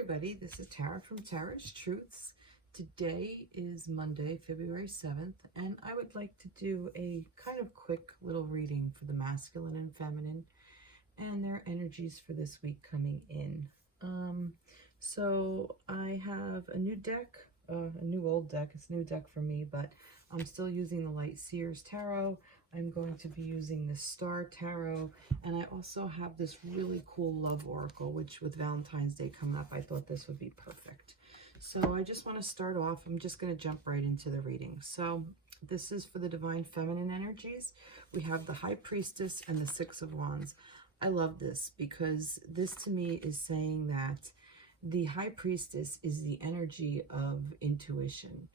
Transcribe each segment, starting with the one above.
everybody, this is Tara from Tara's Truths. Today is Monday, February 7th, and I would like to do a kind of quick little reading for the masculine and feminine and their energies for this week coming in. So I have a new deck, a new old deck. It's a new deck for me, but I'm still using the light Seers Tarot. I'm going to be using the Star Tarot, and I also have this really cool Love Oracle, which with Valentine's Day coming up, I thought this would be perfect. So I just want to start off. I'm just going to jump right into the reading. So this is for the Divine Feminine energies. We have the High Priestess and the Six of Wands. I love this because this to me is saying that the High Priestess is the energy of intuition,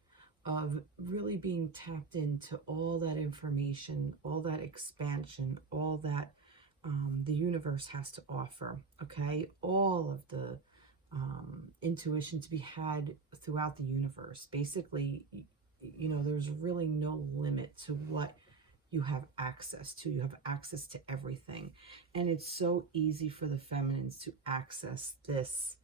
of really being tapped into all that information, all that expansion, all that the universe has to offer, okay? All of the intuition to be had throughout the universe. Basically, you know, there's really no limit to what you have access to. You have access to everything. And it's so easy for the feminines to access this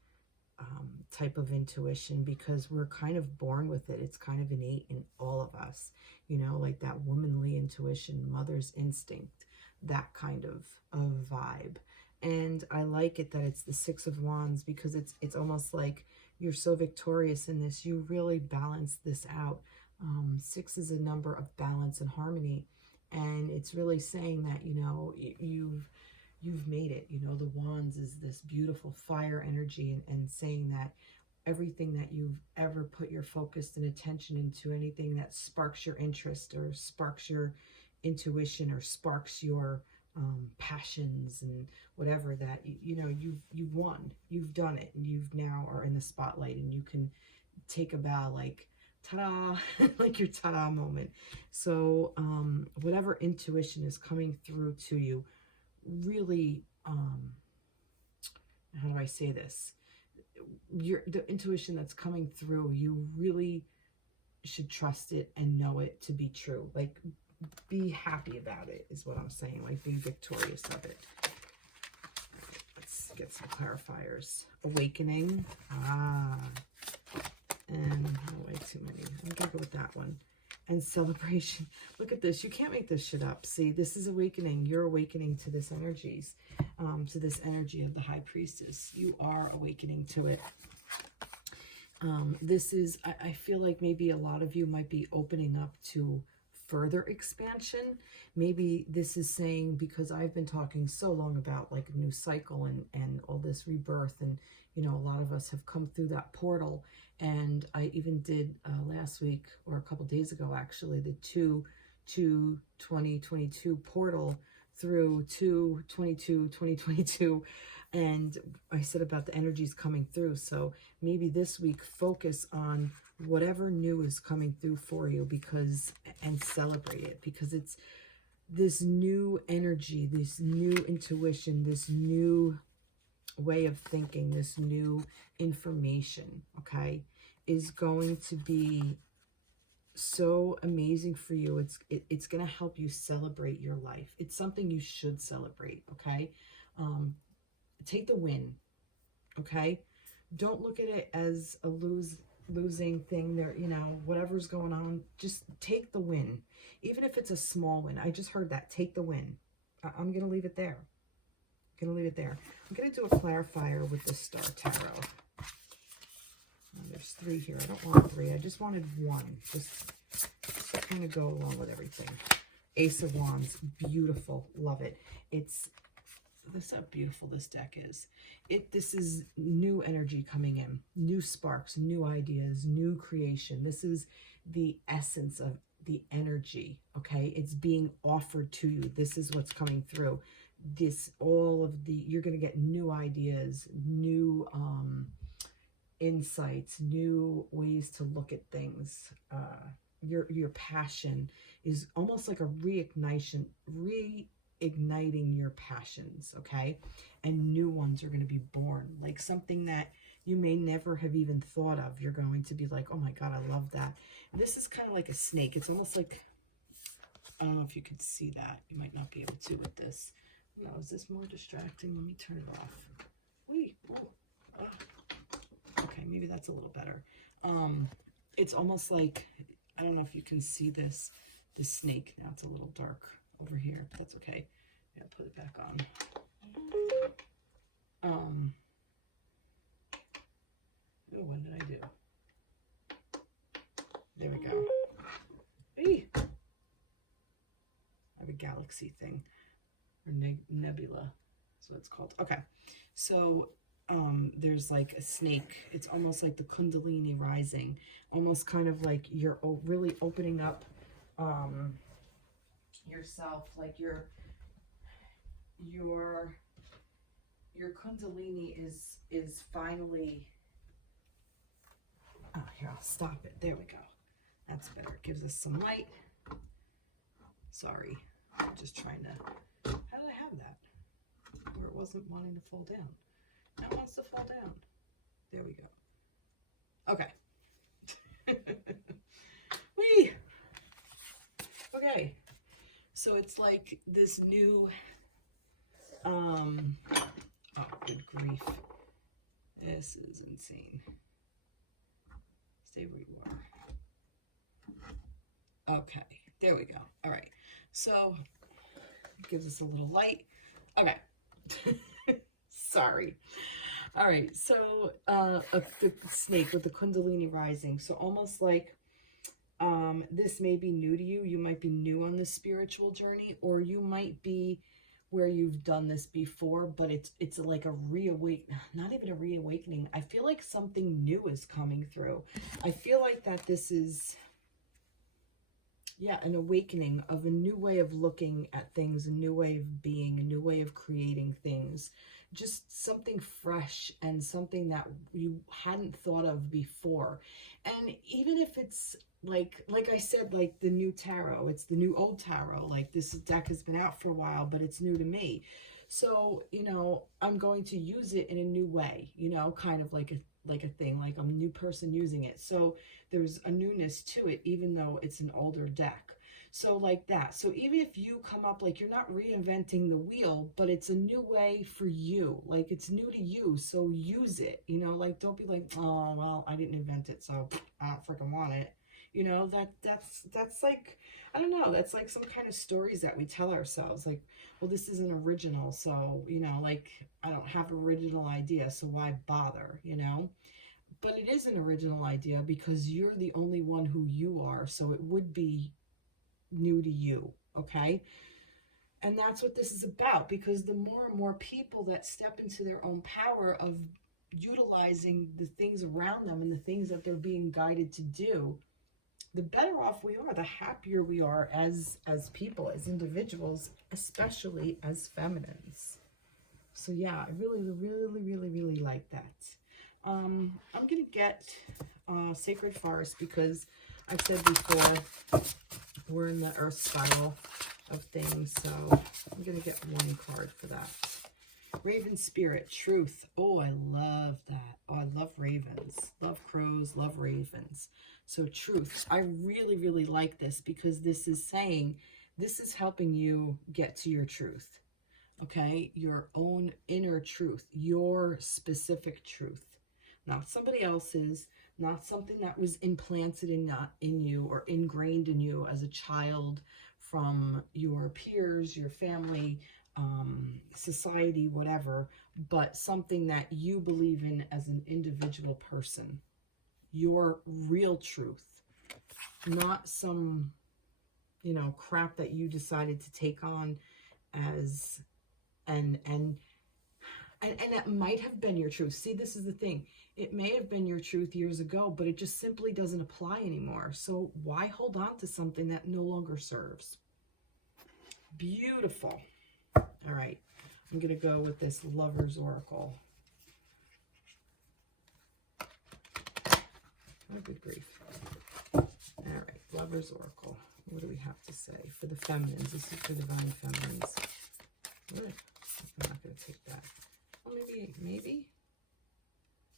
type of intuition because we're kind of born with it. It's kind of innate in all of us, you know, like that womanly intuition, mother's instinct, that kind of vibe. And I like it that it's the Six of Wands because it's almost like you're so victorious in this. You really balance this out. Six is a number of balance and harmony, and it's really saying that, you know, you've made it. You know, the wands is this beautiful fire energy, and saying that everything that you've ever put your focus and attention into, anything that sparks your interest or sparks your intuition or sparks your passions and whatever, that you know, you've won, you've done it, and you've now are in the spotlight, and you can take a bow like ta-da, like your ta-da moment. So whatever intuition is coming through to you, really, how do I say this? The intuition that's coming through, you really should trust it and know it to be true. Like, be happy about it is what I'm saying. Like, be victorious of it. Let's get some clarifiers. Awakening. And way too many. I'm gonna go with that one. And celebration. Look at this. You can't make this shit up. See, this is awakening. You're awakening to this energies, to this energy of the High Priestess. You are awakening to it. This is, I feel like maybe a lot of you might be opening up to further expansion. Maybe this is saying, because I've been talking so long about like a new cycle and all this rebirth, and you know, a lot of us have come through that portal. And I even did last week, or a couple days ago actually, the 2/2/2022 portal through 2/22/2022, and I said about the energies coming through. So maybe this week focus on whatever new is coming through for you, because, and celebrate it, because it's this new energy, this new intuition, this new way of thinking, this new information, okay, is going to be so amazing for you. It's going to help you celebrate your life. It's something you should celebrate, okay? Take the win, okay? Don't look at it as a losing thing there, you know, whatever's going on. Just take the win, even if it's a small win. I just heard that. Take the win. I'm going to leave it there. I'm going to leave it there. I'm going to do a clarifier with the Star Tarot. There's three here. I don't want three. I just wanted one. Just to kind of go along with everything. Ace of Wands. Beautiful. Love it. This how beautiful this deck is. This is new energy coming in. New sparks, new ideas, new creation. This is the essence of the energy, okay? It's being offered to you. This is what's coming through. You're going to get new ideas, new insights, new ways to look at things. Your passion is almost like a reigniting your passions, okay? And new ones are going to be born, like something that you may never have even thought of. You're going to be like, oh my God, I love that. And this is kind of like a snake. It's almost like, I don't know if you could see that. You might not be able to with this. No, is this more distracting? Let me turn it off. Wait, oh. that's a little better. It's almost like, I don't know if you can see this snake. Now it's a little dark over here, but that's okay. Yeah, put it back on. Oh, what did I do? There we go. Hey. I have a galaxy thing, or nebula, that's what it's called. Okay, so there's like a snake. It's almost like the Kundalini Rising, almost kind of like you're really opening up yourself, like your Kundalini is finally. Oh, here, I'll stop it. There we go. That's better. It gives us some light. Sorry, I'm just trying to. How did I have that? Where it wasn't wanting to fall down. Now it wants to fall down. There we go. Okay. Whee! Okay. So it's like this new. Oh, good grief. This is insane. Stay where you are. Okay, there we go. All right, so it gives us a little light. Okay, sorry. All right, so the snake with the Kundalini Rising. So almost like this may be new to you. You might be new on this spiritual journey, or you might be where you've done this before, but it's like a not even a reawakening. I feel like something new is coming through. I feel like that this is, yeah, an awakening of a new way of looking at things, a new way of being, a new way of creating things. Just something fresh and something that you hadn't thought of before. And even if it's like I said, like the new tarot, it's the new old tarot. Like this deck has been out for a while, but it's new to me. So, you know, I'm going to use it in a new way, you know, kind of like a thing, like I'm a new person using it. So there's a newness to it, even though it's an older deck. So like that. So even if you come up, like you're not reinventing the wheel, but it's a new way for you. Like it's new to you. So use it, you know, like don't be like, oh, well, I didn't invent it, so I don't freaking want it. You know, that's like, I don't know, that's like some kind of stories that we tell ourselves, like, well, this isn't original, so, you know, like, I don't have an original idea, so why bother, you know? But it is an original idea because you're the only one who you are, so it would be new to you, okay? And that's what this is about, because the more and more people that step into their own power of utilizing the things around them and the things that they're being guided to do, the better off we are, the happier we are as people, as individuals, especially as feminines. So yeah, I really like that. I'm gonna get Sacred Forest because I've said before we're in the earth spiral of things, so I'm gonna get one card for that. Raven Spirit, Truth. Oh, I love that. Oh, I love ravens. Love crows, love ravens. So Truth. I really like this because this is saying, this is helping you get to your truth. Okay? Your own inner truth. Your specific truth. Not somebody else's. Not something that was implanted in you or ingrained in you as a child from your peers, your family, society, whatever, but something that you believe in as an individual person. Your real truth, not some, you know, crap that you decided to take on as, and that might have been your truth. See, this is the thing. It may have been your truth years ago, but it just simply doesn't apply anymore. So why hold on to something that no longer serves? Beautiful. All right, I'm going to go with this Lover's Oracle. Oh, good grief. All right, Lover's Oracle. What do we have to say for the feminines? This is for divine feminines. I'm not going to take that. Well, maybe?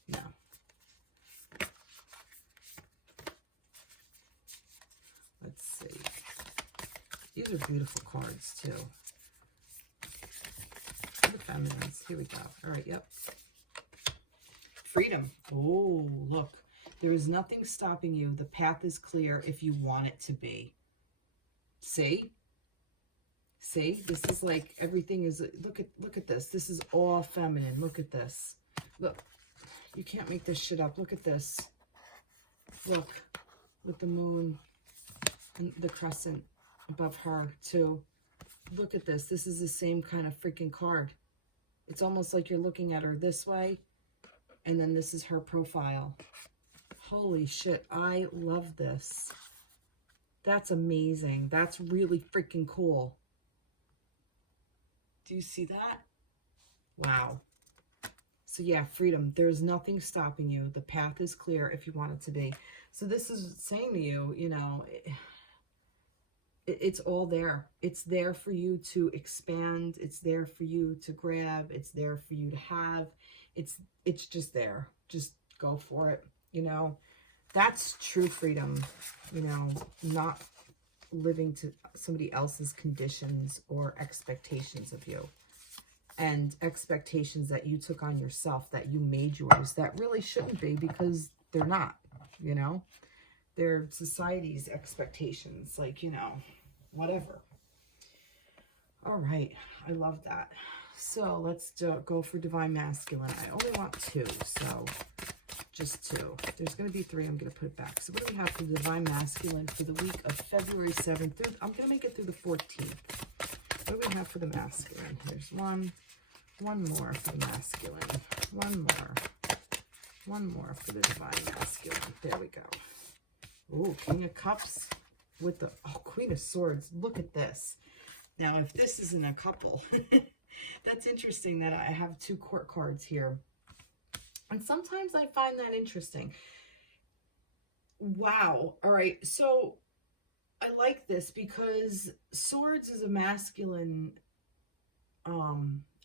No. Let's see. These are beautiful cards, too. The feminines. Here we go. All right, yep. freedom. Oh, look. There is nothing stopping you. The path is clear if you want it to be. See? See? This is like everything is, look at this. This is all feminine. Look at this. Look. You can't make this shit up. Look at this. Look. With the moon and the crescent above her too. Look at this. This is the same kind of freaking card. It's almost like you're looking at her this way, and then this is her profile. Holy shit, I love this. That's amazing. That's really freaking cool. Do you see that? Wow. So yeah, freedom. There's nothing stopping you. The path is clear if you want it to be. So this is saying to you, you know, it's all there. It's there for you to expand. It's there for you to grab. It's there for you to have. It's just there. Just go for it. You know, that's true freedom. You know, not living to somebody else's conditions or expectations of you. And expectations that you took on yourself, that you made yours, that really shouldn't be, because they're not, you know. They're society's expectations, like, you know, whatever. All right, I love that. So let's go for Divine Masculine. I only want 2, so just 2. There's going to be 3. I'm going to put it back. So what do we have for the Divine Masculine for the week of February 7th? I'm going to make it through the 14th. What do we have for the masculine? There's one more for the masculine. One more for the Divine Masculine. There we go. Ooh, King of Cups with the Queen of Swords. Look at this. Now, if this isn't a couple, that's interesting that I have 2 court cards here. And sometimes I find that interesting. Wow. All right. So I like this because Swords is a masculine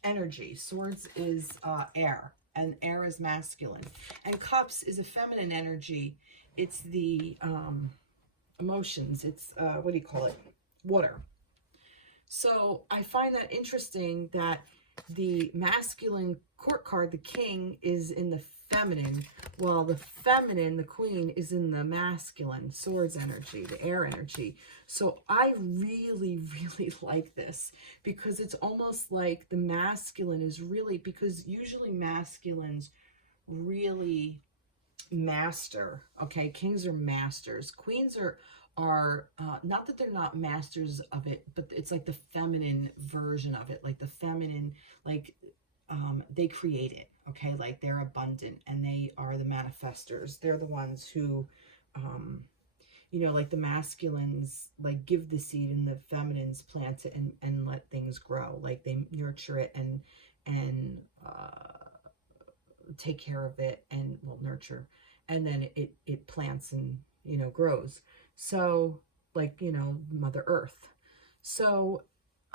energy. Swords is air, and air is masculine. And Cups is a feminine energy. It's the emotions. It's, what do you call it? Water. So I find that interesting that the masculine court card, the King, is in the feminine, while the feminine, the Queen, is in the masculine, Swords energy, the air energy. So I really, really like this, because it's almost like the masculine is really, because usually masculines really master, okay? Kings are masters. Queens are not that they're not masters of it, but it's like the feminine version of it, like the feminine, like they create it, okay? Like they're abundant, and they are the manifestors. They're the ones who, you know, like the masculines, like give the seed, and the feminines plant it and let things grow. Like they nurture it and take care of it, and well, nurture, and then it plants and, you know, grows. So like, you know, Mother Earth. So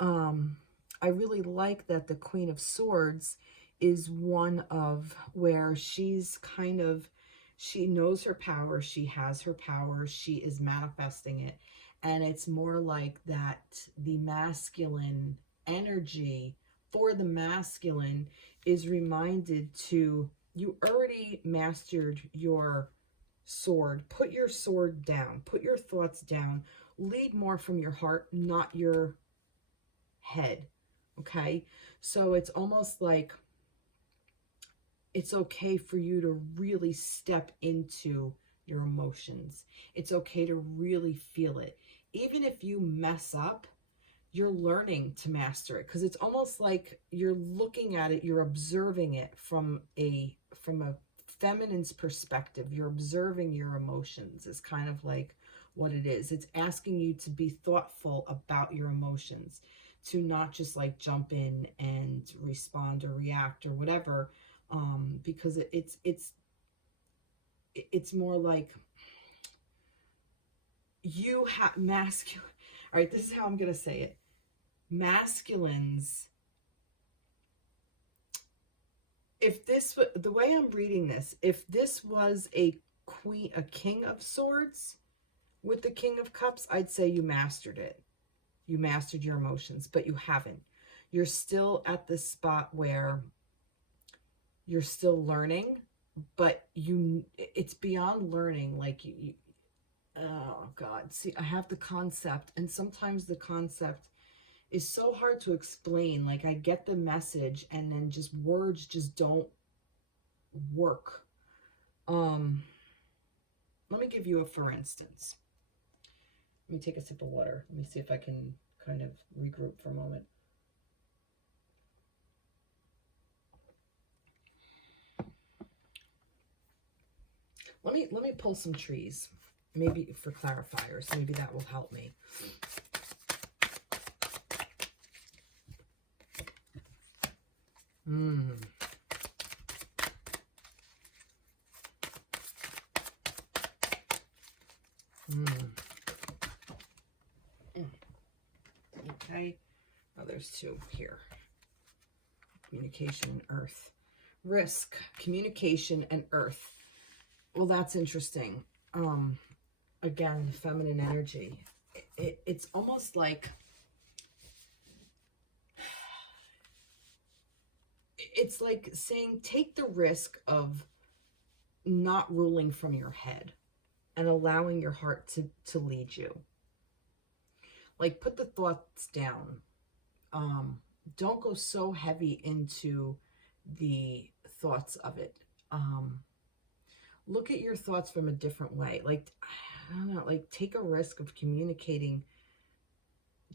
I really like that the Queen of Swords is one of where she's kind of, she knows her power, she has her power, she is manifesting it. And it's more like that the masculine energy for the masculine is reminded to, you already mastered your sword. Put your sword down. Put your thoughts down. Lead more from your heart, not your head. Okay? So it's almost like it's okay for you to really step into your emotions. It's okay to really feel it. Even if you mess up, you're learning to master it, because it's almost like you're looking at it, you're observing it from a feminine's perspective. You're observing your emotions is kind of like what it is. It's asking you to be thoughtful about your emotions, to not just like jump in and respond or react or whatever, because it's more like you have masculine. All right, this is how I'm gonna say it. Masculines, if this, the way I'm reading this, if this was a King of Swords with the King of Cups, I'd say you mastered it. You mastered your emotions, but you haven't. You're still at the spot where you're still learning. but it's beyond learning. Like oh God, see, I have the concept, and sometimes the concept is so hard to explain. Like, I get the message and then just words just don't work. Let me give you a for instance. Let me take a sip of water. Let me see if I can kind of regroup for a moment. Let me pull some trees, maybe for clarifiers. Maybe that will help me. Okay. Oh, there's two here. Communication and earth. Risk, communication, and earth. Well, that's interesting. Again, feminine energy. It's almost like it's like saying take the risk of not ruling from your head and allowing your heart to lead you. Like, put the thoughts down. Don't go so heavy into the thoughts of it. Look at your thoughts from a different way. Like, I don't know, like, take a risk of communicating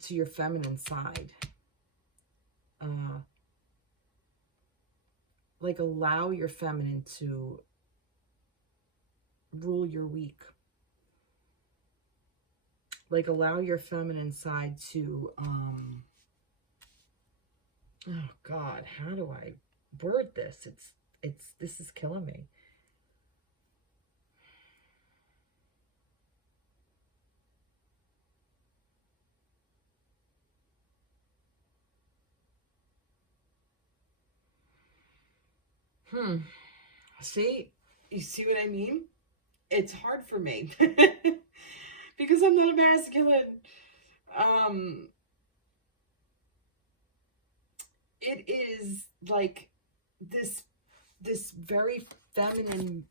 to your feminine side. Like, allow your feminine to rule your week. Like, allow your feminine side to, oh God, how do I word this? This is killing me. See? You see what I mean? It's hard for me because I'm not a masculine. It is like this very feminine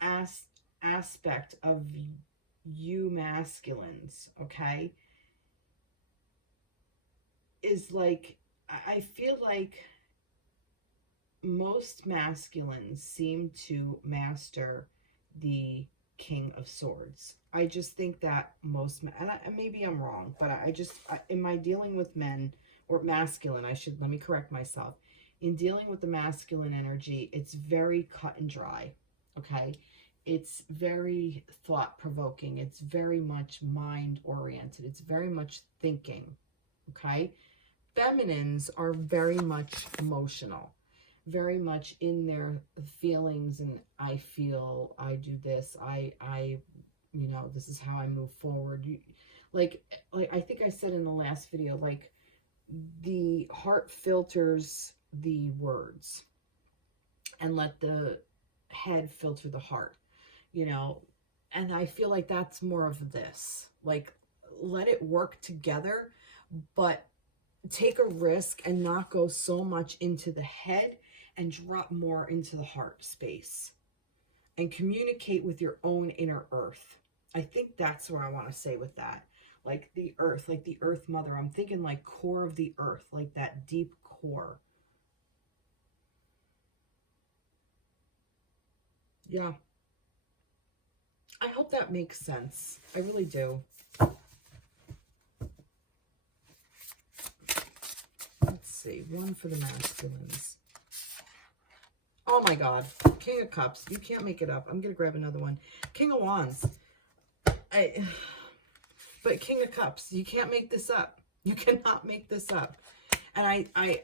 aspect of you masculines, okay? Is like, I feel like most masculines seem to master the King of Swords. I just think that most men, and maybe I'm wrong, but in my dealing with men, or masculine, let me correct myself. In dealing with the masculine energy, it's very cut and dry, okay? It's very thought-provoking. It's very much mind-oriented. It's very much thinking, okay? Feminines are very much emotional, very much in their feelings, and I feel, I do this, I you know, this is how I move forward. Like I think I said in the last video, like, the heart filters the words and let the head filter the heart, you know. And I feel like that's more of this, like, let it work together, but take a risk and not go so much into the head and drop more into the heart space and communicate with your own inner earth. I think that's what I want to say with that. Like the earth, like the earth mother. I'm thinking like core of the earth, like that deep core. Yeah. I hope that makes sense. I really do. Let's see. One for the masculines. Oh my God. King of Cups. You can't make it up. I'm going to grab another one. King of Wands. But King of Cups. You can't make this up. You cannot make this up. And I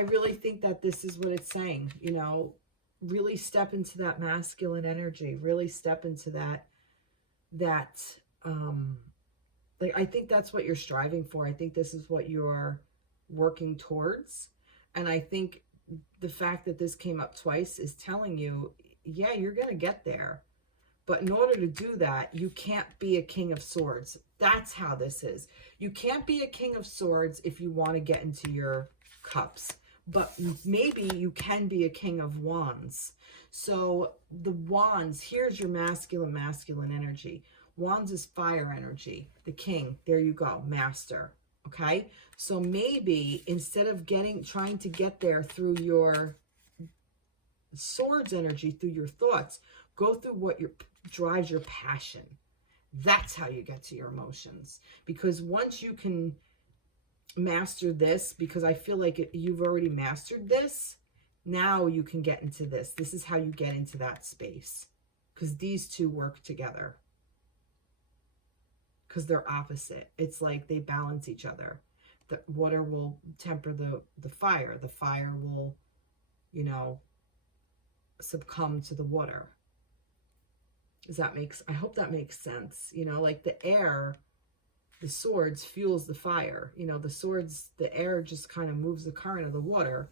really think that this is what it's saying. You know, really step into that masculine energy. Really step into that like, I think that's what you're striving for. I think this is what you are working towards. And I think the fact that this came up twice is telling you, yeah, you're going to get there. But in order to do that, you can't be a King of Swords. That's how this is. You can't be a King of Swords if you want to get into your cups. but maybe you can be a king of wands. So the wands, here's your masculine energy. Wands is fire energy. The king, there you go, master. Okay, so maybe instead of trying to get there through your swords energy, through your thoughts, go through what drives your passion. That's how you get to your emotions. Because once you can master this, because I feel like you've already mastered this, now you can get into this. This is how you get into that space, because these two work together, because they're opposite. It's like they balance each other. The water will temper the fire. The fire will, you know, succumb to the water. I hope that makes sense. You know, like the air, the swords fuels the fire. You know, the air just kind of moves the current of the water.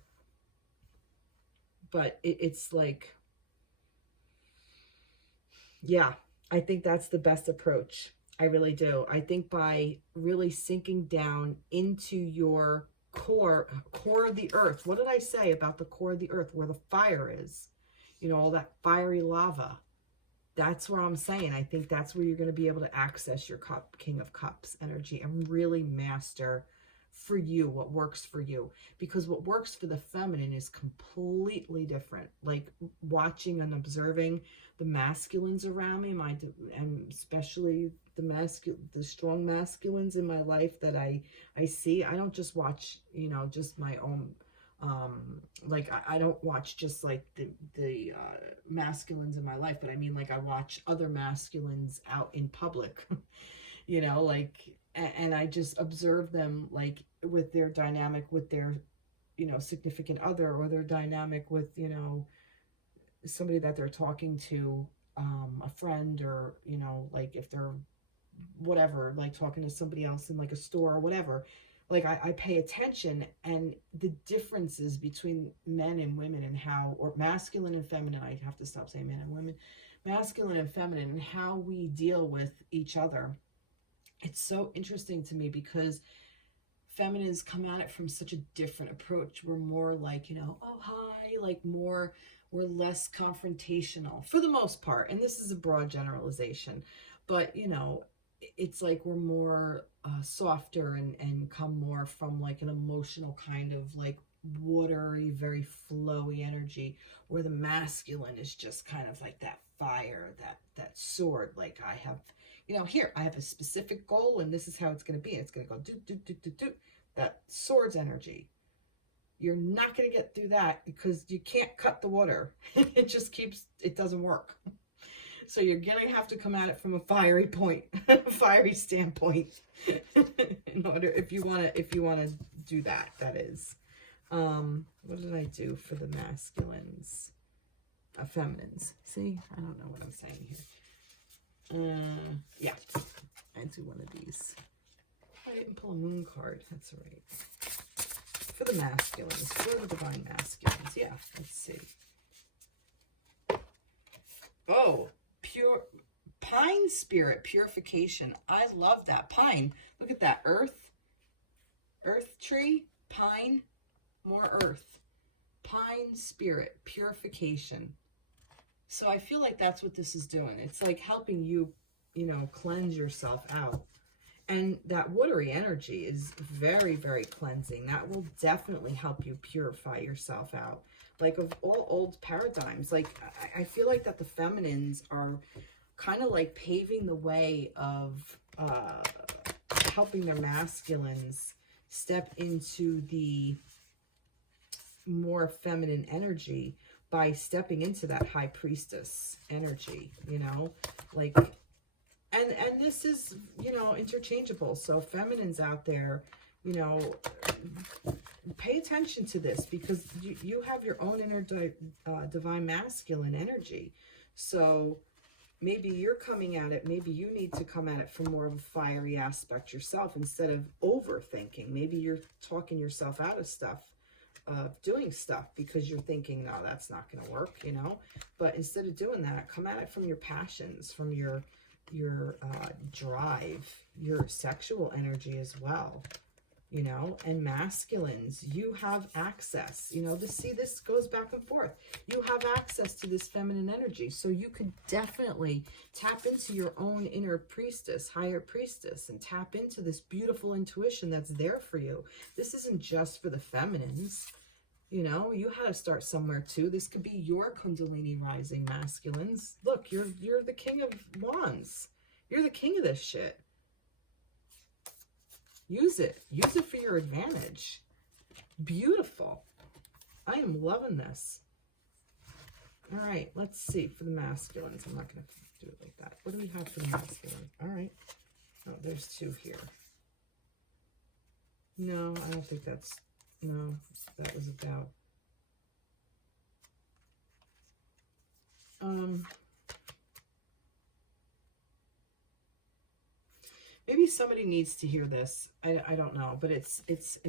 But it's like, yeah, I think that's the best approach. I really do. I think by really sinking down into your core of the earth. What did I say about the core of the earth, where the fire is? You know, all that fiery lava. That's what I'm saying. I think that's where you're going to be able to access your King of Cups energy and really master for you what works for you. Because what works for the feminine is completely different. Like watching and observing the masculines around me, and especially the strong masculines in my life that I see. I don't just watch, you know, just my own. Like I don't watch just like the masculines in my life, but I mean, like I watch other masculines out in public, you know, like, and I just observe them, like with their dynamic with their, you know, significant other, or their dynamic with, you know, somebody that they're talking to, a friend, or, you know, like if they're whatever, like talking to somebody else in like a store or whatever. Like I pay attention, and the differences between men and women, and how, or masculine and feminine, I have to stop saying men and women, masculine and feminine, and how we deal with each other. It's so interesting to me, because feminines come at it from such a different approach. We're more like, you know, oh hi, like we're less confrontational for the most part, and this is a broad generalization, but you know, it's like we're more softer, and come more from like an emotional kind of like watery, very flowy energy, where the masculine is just kind of like that fire, that sword. Like I have, you know, here I have a specific goal, and this is how it's going to be. It's going to go do do do do do. That sword's energy. You're not going to get through that, because you can't cut the water. It doesn't work. So you're going to have to come at it from a fiery point, fiery standpoint, in order, if you want to do that, that is. What did I do for the masculines? Feminines. See, I don't know what I'm saying here. Yeah, I do one of these. I didn't pull a moon card. That's all right. For the masculines, for the divine masculines. Yeah, let's see. Oh, pure pine spirit purification. I love that. Pine. Look at that. Earth tree, pine, more earth. Pine spirit purification. So I feel like that's what this is doing. It's like helping you, you know, cleanse yourself out. And that watery energy is very, very cleansing. That will definitely help you purify yourself out. Like of all old paradigms, like I feel like that the feminines are kind of like paving the way of helping their masculines step into the more feminine energy by stepping into that high priestess energy, you know, like, and this is, you know, interchangeable. So feminines out there, you know, pay attention to this, because you have your own inner divine masculine energy. So maybe you're coming at it, maybe you need to come at it from more of a fiery aspect yourself, instead of overthinking. Maybe you're talking yourself out of stuff, doing stuff, because you're thinking, no, that's not going to work, you know. But instead of doing that, come at it from your passions, from your drive, your sexual energy as well. you know, and masculines, you have access, you know, this goes back and forth. You have access to this feminine energy. So you could definitely tap into your own inner priestess, higher priestess, and tap into this beautiful intuition that's there for you. This isn't just for the feminines. You know, you had to start somewhere too. This could be your Kundalini Rising masculines. Look, you're the king of wands. You're the king of this shit. Use it. Use it for your advantage. Beautiful. I am loving this. All right, let's see for the masculines. I'm not going to do it like that. What do we have for the masculine? All right. Oh, there's two here. No, I don't think that's... No, that was about... Maybe somebody needs to hear this. I don't know, but it's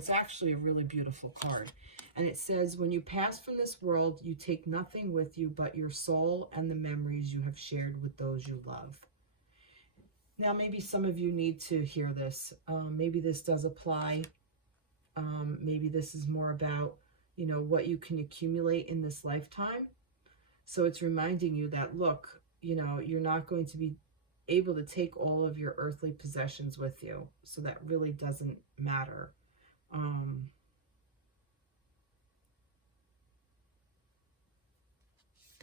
actually a really beautiful card. And it says, when you pass from this world, you take nothing with you but your soul and the memories you have shared with those you love. Now, maybe some of you need to hear this. Maybe this does apply. Maybe this is more about, you know, what you can accumulate in this lifetime. So it's reminding you that, look, you know, you're not going to be able to take all of your earthly possessions with you. So that really doesn't matter.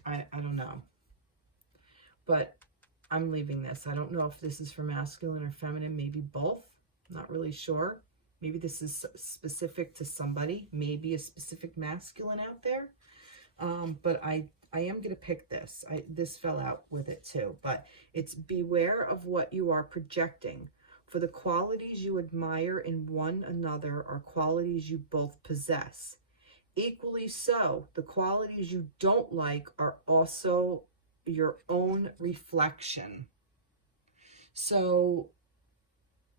I don't know. But I'm leaving this. I don't know if this is for masculine or feminine. Maybe both. Not really sure. Maybe this is specific to somebody. Maybe a specific masculine out there. But I am going to pick this. This fell out with it too. But it's beware of what you are projecting. For the qualities you admire in one another are qualities you both possess. Equally so, the qualities you don't like are also your own reflection. So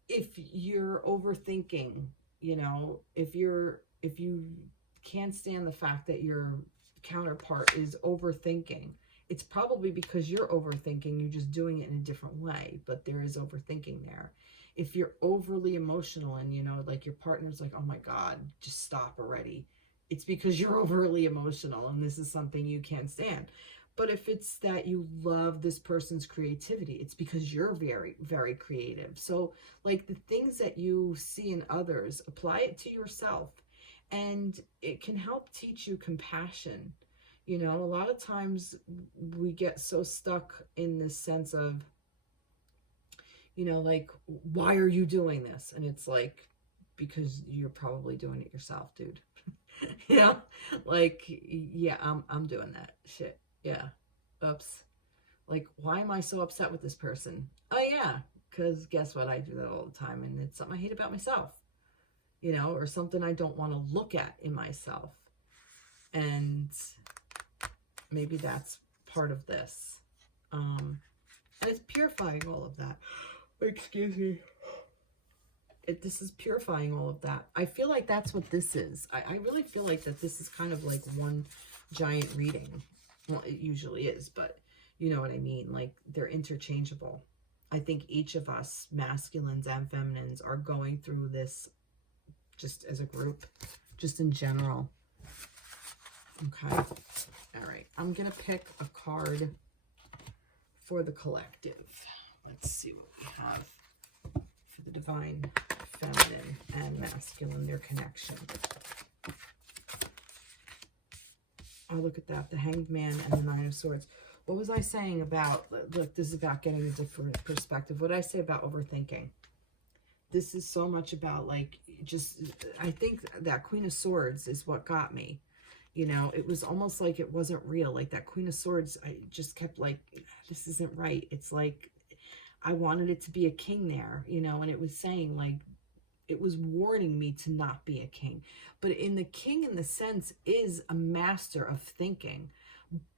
if you're overthinking, you know, if you can't stand the fact that your counterpart is overthinking, it's probably because you're overthinking. You're just doing it in a different way, but there is overthinking there. If you're overly emotional and, you know, like your partner's like, oh my God, just stop already. It's because you're overly emotional and this is something you can't stand. But if it's that you love this person's creativity, it's because you're very, very creative. So like the things that you see in others, apply it to yourself. And it can help teach you compassion. You know, a lot of times we get so stuck in this sense of, you know, like, why are you doing this? And it's like, because you're probably doing it yourself, dude. You know, like, yeah, I'm doing that shit. Yeah. Oops. Like, why am I so upset with this person? Oh, yeah. Because guess what? I do that all the time. And it's something I hate about myself. You know, or something I don't want to look at in myself. And maybe that's part of this. And it's purifying all of that. Excuse me. This is purifying all of that. I feel like that's what this is. I really feel like that this is kind of like one giant reading. Well, it usually is, but you know what I mean? Like, they're interchangeable. I think each of us, masculines and feminines, are going through this just as a group, just in general. Okay. All right. I'm going to pick a card for the collective. Let's see what we have for the divine feminine and masculine, their connection. Oh, look at that. The Hanged Man and the Nine of Swords. What was I saying about, look, this is about getting a different perspective. What did I say about overthinking? This is so much about, like, just, I think that Queen of Swords is what got me. You know, it was almost like it wasn't real. Like, that Queen of Swords, I just kept like, this isn't right. It's like, I wanted it to be a king there, you know, and it was saying, like, it was warning me to not be a king. But in the king, in the sense, is a master of thinking.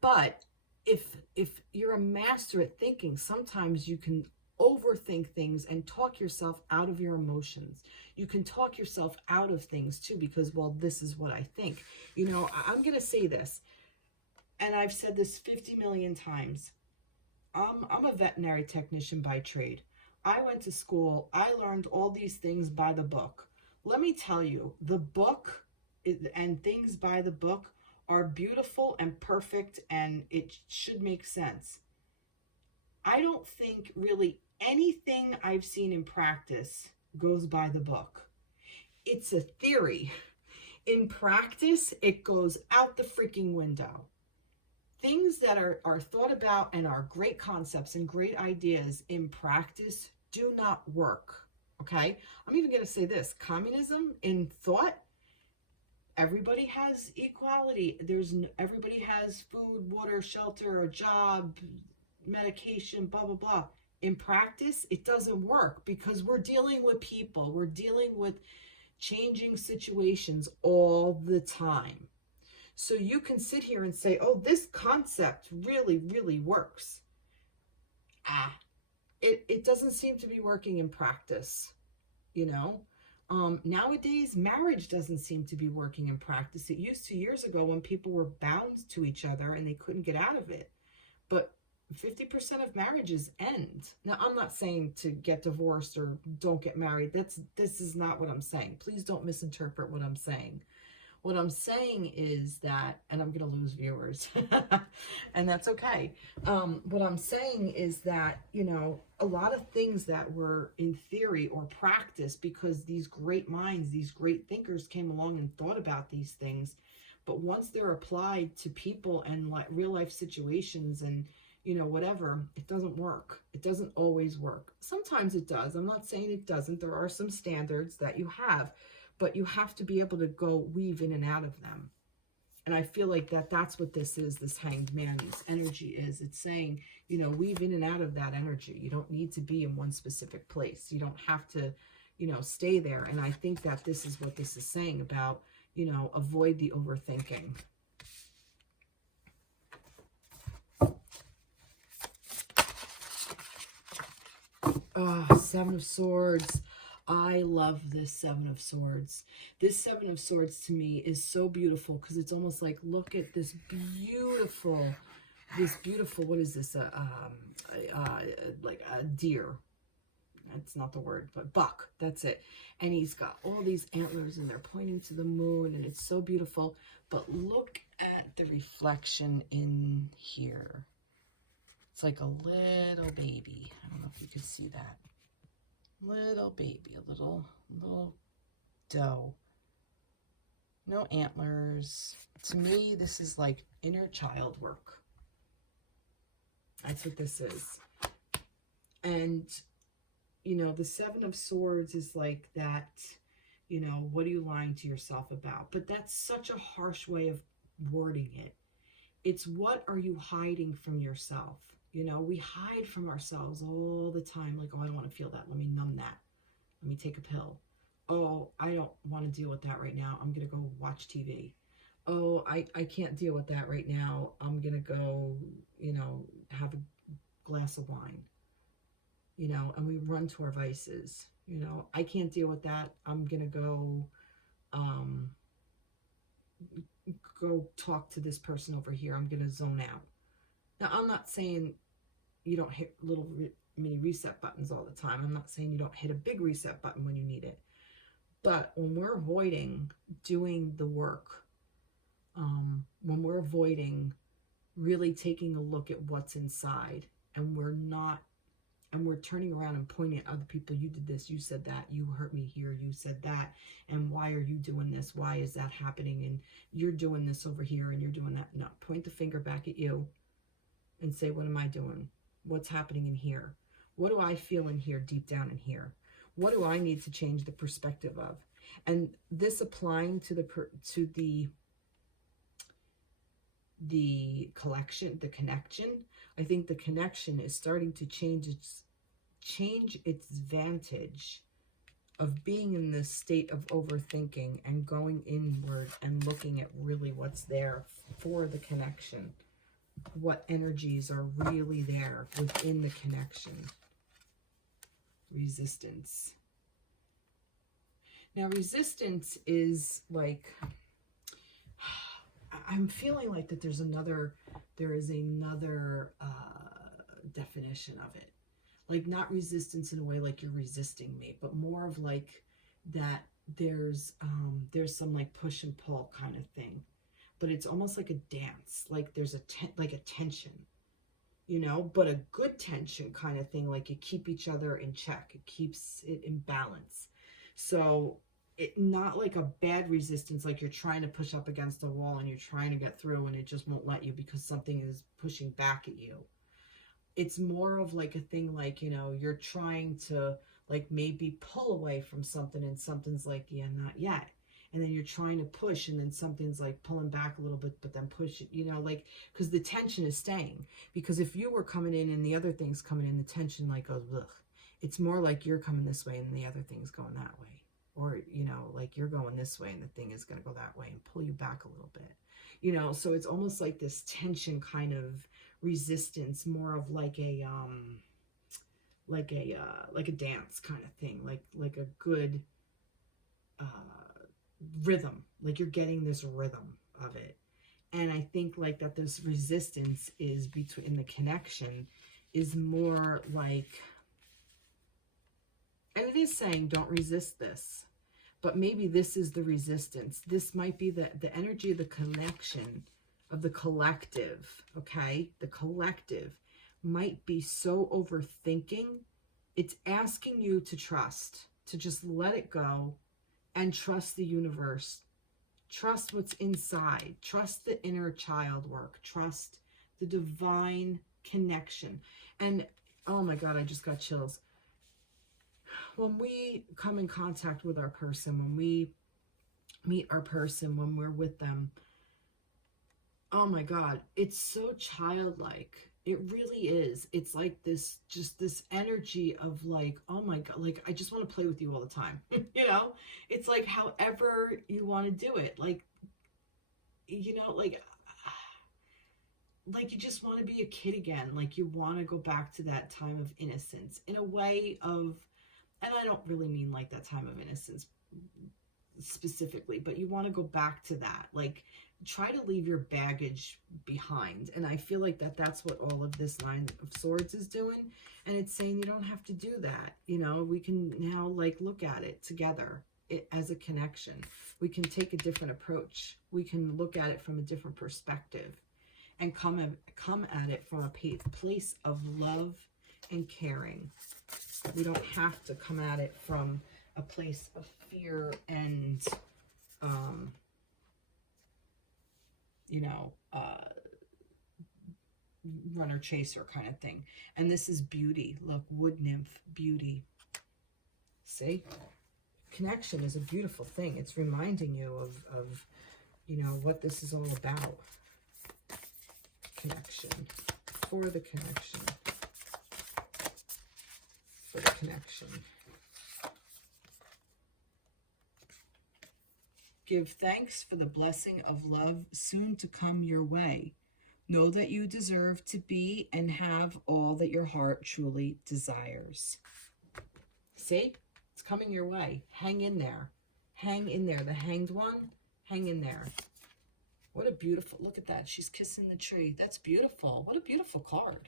But if you're a master at thinking, sometimes you can overthink things and talk yourself out of your emotions. You can talk yourself out of things too, because, well, this is what I think. You know, I'm going to say this, and I've said this 50 million times. I'm a veterinary technician by trade. I went to school. I learned all these things by the book. let me tell you, the book and things by the book are beautiful and perfect, and it should make sense. I don't think really anything I've seen in practice goes by the book. It's a theory. In practice, it goes out the freaking window. Things that are thought about and are great concepts and great ideas in practice do not work. Okay? I'm even going to say this. Communism in thought, everybody has equality. Everybody has food, water, shelter, a job, medication, blah, blah, blah. In practice, it doesn't work because we're dealing with people. We're dealing with changing situations all the time. So you can sit here and say, oh, this concept really, really works. It doesn't seem to be working in practice, you know. Nowadays, marriage doesn't seem to be working in practice. It used to years ago when people were bound to each other and they couldn't get out of it. But 50% of marriages end. Now, I'm not saying to get divorced or don't get married. This is not what I'm saying. Please don't misinterpret what I'm saying. What I'm saying is that, and I'm going to lose viewers, and that's okay. What I'm saying is that, you know, a lot of things that were in theory or practice because these great minds, these great thinkers came along and thought about these things, but once they're applied to people and like real life situations and, you know, whatever, it doesn't work. It doesn't always work. Sometimes it does. I'm not saying it doesn't. There are some standards that you have, but you have to be able to go weave in and out of them. And I feel like that's what this is, this Hanged Man's energy is. It's saying, you know, weave in and out of that energy. You don't need to be in one specific place. You don't have to, you know, stay there. And I think that this is what this is saying about, you know, avoid the overthinking. Seven of Swords. I love this Seven of Swords. This Seven of Swords to me is so beautiful because it's almost like, look at this beautiful, what is this? Like a deer. That's not the word, but buck. That's it. And he's got all these antlers and they're pointing to the moon and it's so beautiful. But look at the reflection in here. It's like a little baby. I don't know if you can see that. Little baby, a little doe. No antlers. To me, this is like inner child work. That's what this is. And, you know, the Seven of Swords is like that, you know, what are you lying to yourself about? But that's such a harsh way of wording it. It's what are you hiding from yourself? You know, we hide from ourselves all the time. Like, oh, I don't want to feel that. Let me numb that. Let me take a pill. Oh, I don't want to deal with that right now. I'm going to go watch TV. Oh, I can't deal with that right now. I'm going to go, you know, have a glass of wine. You know, and we run to our vices. You know, I can't deal with that. I'm going to go talk to this person over here. I'm going to zone out. Now, I'm not saying you don't hit little mini reset buttons all the time. I'm not saying you don't hit a big reset button when you need it. But when we're avoiding doing the work, when we're avoiding really taking a look at what's inside, and we're turning around and pointing at other people, you did this, you said that, you hurt me here, you said that, and why are you doing this? Why is that happening? And you're doing this over here and you're doing that. No, point the finger back at you and say, what am I doing? What's happening in here? What do I feel in here, deep down in here? What do I need to change the perspective of? And this applying to the collection, the connection, I think the connection is starting to change its vantage of being in this state of overthinking and going inward and looking at really what's there for the connection. What energies are really there within the connection. Resistance. Now, resistance is like, I'm feeling like that there is another definition of it. Like, not resistance in a way like you're resisting me, but more of like that there's some like push and pull kind of thing, but it's almost like a dance. Like there's like a tension, you know, but a good tension kind of thing. Like you keep each other in check. It keeps it in balance. So it not like a bad resistance, like you're trying to push up against a wall and you're trying to get through and it just won't let you because something is pushing back at you. It's more of like a thing like, you know, you're trying to like maybe pull away from something and something's like, yeah, not yet. And then you're trying to push and then something's like pulling back a little bit, but then push it, you know, like, because the tension is staying. Because if you were coming in and the other thing's coming in, the tension like goes, ugh. It's more like you're coming this way and the other thing's going that way. Or, you know, like you're going this way and the thing is going to go that way and pull you back a little bit. You know, so it's almost like this tension kind of resistance, more of like a like a dance kind of thing, like a good rhythm, like you're getting this rhythm of it. And I think like that this resistance is between the connection is more like, and it is saying don't resist this, but maybe this is the resistance. This might be the energy of the connection, of the collective, okay? The collective might be so overthinking. It's asking you to trust, to just let it go and trust the universe. Trust what's inside. Trust the inner child work. Trust the divine connection. And oh my God, I just got chills. When we come in contact with our person, when we meet our person, when we're with them, oh my God, it's so childlike. It really is. It's like this, just this energy of like, oh my God, like I just want to play with you all the time. You know, it's like however you want to do it. Like, you know, like you just want to be a kid again. Like you want to go back to that time of innocence in a way of, and I don't really mean like that time of innocence specifically, but you want to go back to that. Like try to leave your baggage behind. And I feel like that's what all of this Nine of Swords is doing. And it's saying you don't have to do that. You know, we can now like look at it together as a connection. We can take a different approach. We can look at it from a different perspective and come at it from a place of love and caring. We don't have to come at it from a place of fear and, you know, runner chaser kind of thing. And this is beauty. Look, wood nymph, beauty. See? Connection is a beautiful thing. It's reminding you of you know, what this is all about. Connection. For the connection. For the connection. Give thanks for the blessing of love soon to come your way. Know that you deserve to be and have all that your heart truly desires. See? It's coming your way. Hang in there. Hang in there. The Hanged One, hang in there. What a beautiful, look at that. She's kissing the tree. That's beautiful. What a beautiful card.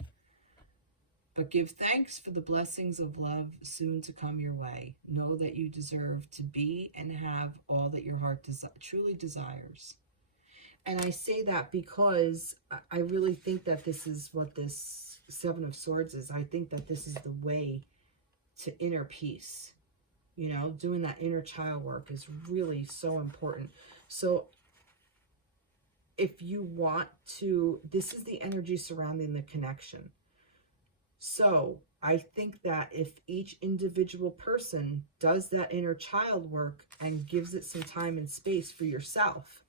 But give thanks for the blessings of love soon to come your way. Know that you deserve to be and have all that your heart truly desires. And I say that because I really think that this is what this Seven of Swords is. I think that this is the way to inner peace. You know, doing that inner child work is really so important. So if you want to, this is the energy surrounding the connection. So I think that if each individual person does that inner child work and gives it some time and space for yourself,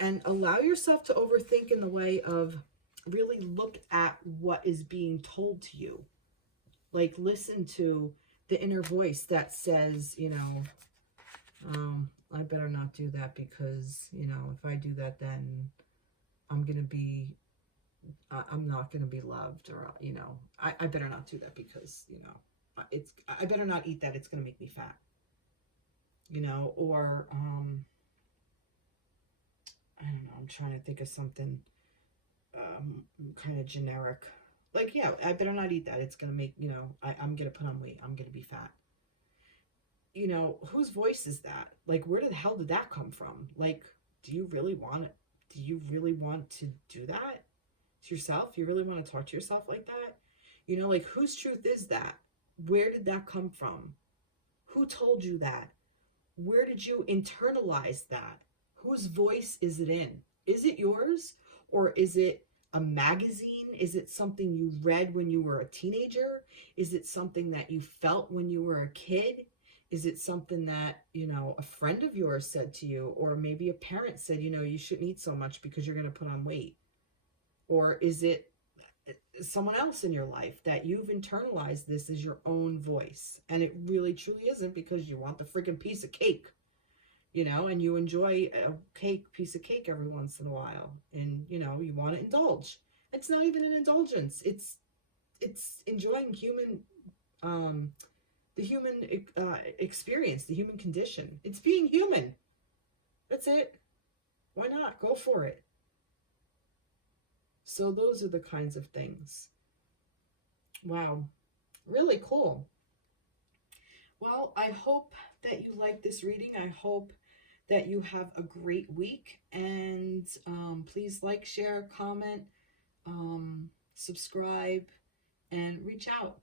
and allow yourself to overthink in the way of really look at what is being told to you. Like listen to the inner voice that says, you know, I better not do that because, you know, if I do that, then I'm not going to be loved, or, you know, I better not do that because, you know, I better not eat that. It's going to make me fat, you know, or, I don't know. I'm trying to think of something, kind of generic. Like, yeah, I better not eat that. It's going to make, you know, I'm going to put on weight. I'm going to be fat. you know, whose voice is that? Like, where the hell did that come from? Like, do you really want it? Do you really want to do that to yourself? You really want to talk to yourself like that? You know, like, whose truth is that? Where did that come from? Who told you that? Where did you internalize that? Whose voice is it in? Is it yours? Or is it a magazine? Is it something you read when you were a teenager? Is it something that you felt when you were a kid? Is it something that, you know, a friend of yours said to you? Or maybe a parent said, you know, you shouldn't eat so much because you're going to put on weight? Or is it someone else in your life that you've internalized this as your own voice? And it really truly isn't, because you want the freaking piece of cake, you know, and you enjoy a piece of cake every once in a while, and, you know, you want to indulge. It's not even an indulgence. It's enjoying the human experience, the human condition. It's being human. That's it. Why not? Go for it. So those are the kinds of things. Wow. Really cool. Well, I hope that you like this reading. I hope that you have a great week. And please like, share, comment, subscribe, and reach out.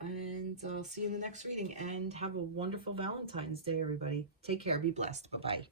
And I'll see you in the next reading. And have a wonderful Valentine's Day, everybody. Take care. Be blessed. Bye-bye.